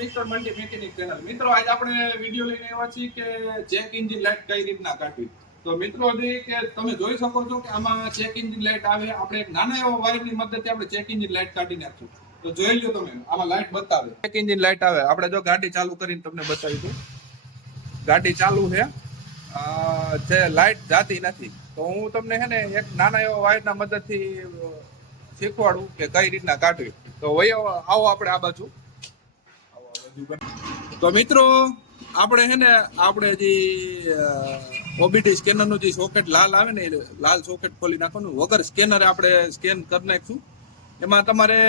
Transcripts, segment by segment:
Mister multi mechanic channel. મિત્રો આજે આપણે વિડિયો લઈને આવ્યા છીએ કે ચેક એન્જિન લાઇટ કઈ રીતના કાઢવી. તો મિત્રો કે તમે જોઈ શકો છો કે આમાં ચેક એન્જિન લાઇટ આવે. આપણે એક નાના એવા વાયરની મદદથી આપણે ચેક એન્જિન લાઇટ કાઢી નાખશું. તો જોઈ લો તમે, આમાં લાઇટ બતાવે, ચેક એન્જિન લાઇટ આવે. આપણે જો ગાડી ચાલુ કરીને તમને બતાવીશું. ગાડી ચાલુ છે, જે લાઇટ જાતી નથી. તો હું તમને છે ને એક નાના એવા વાયરના મદદથી શીખવાડું કે કઈ રીતના કાઢવી. તો આવો આપણે આ બાજુ. તો મિત્રો આપણે છે ને આપણે જે ઓબીડી સ્કેનર નું જે સોકેટ લાલ આવે ને, લાલ સોકેટ ખોલી નાખવાનું. વગર સ્કેનરે આપણે સ્કેન કરી નાખશું. એમાં તમારે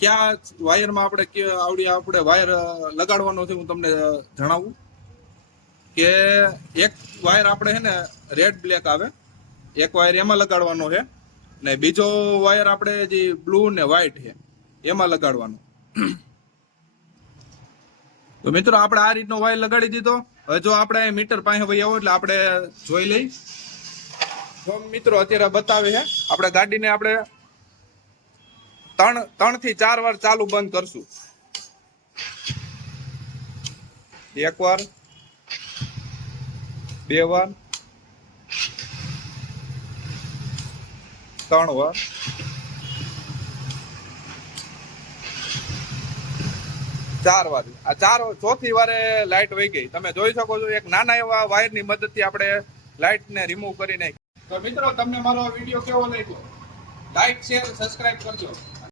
ક્યાં વાયરમાં આપણે વાયર લગાડવાનો છે હું તમને જણાવું કે એક વાયર આપણે છે ને રેડ બ્લેક આવે, એક વાયર એમાં લગાડવાનો છે ને બીજો વાયર આપણે જે બ્લુ ને વ્હાઈટ છે એમાં લગાડવાનો. તો મિત્રો આપણે આ રીતનો વાયર લગાડી દીધો. હવે જો આપણે મીટર પાસે ભાઈ આવો એટલે આપણે જોઈ લઈ. જો મિત્રો અત્યારે બતાવે છે, આપણે ગાડીને આપણે 3 થી 4 વાર ચાલુ બંધ કરશું. એક વાર, 2 વાર, 3 વાર, 4 વાર. આ ચોથી વારે લાઇટ વહી ગઈ. તમે જોઈ શકો છો એક નાના એવા વાયરની મદદથી આપણે લાઇટને રિમૂવ કરી નાખી. તો મિત્રો તમને મારો વિડીયો કેવો લાગ્યો? લાઈક, શેર, સબસ્ક્રાઇબ કરજો.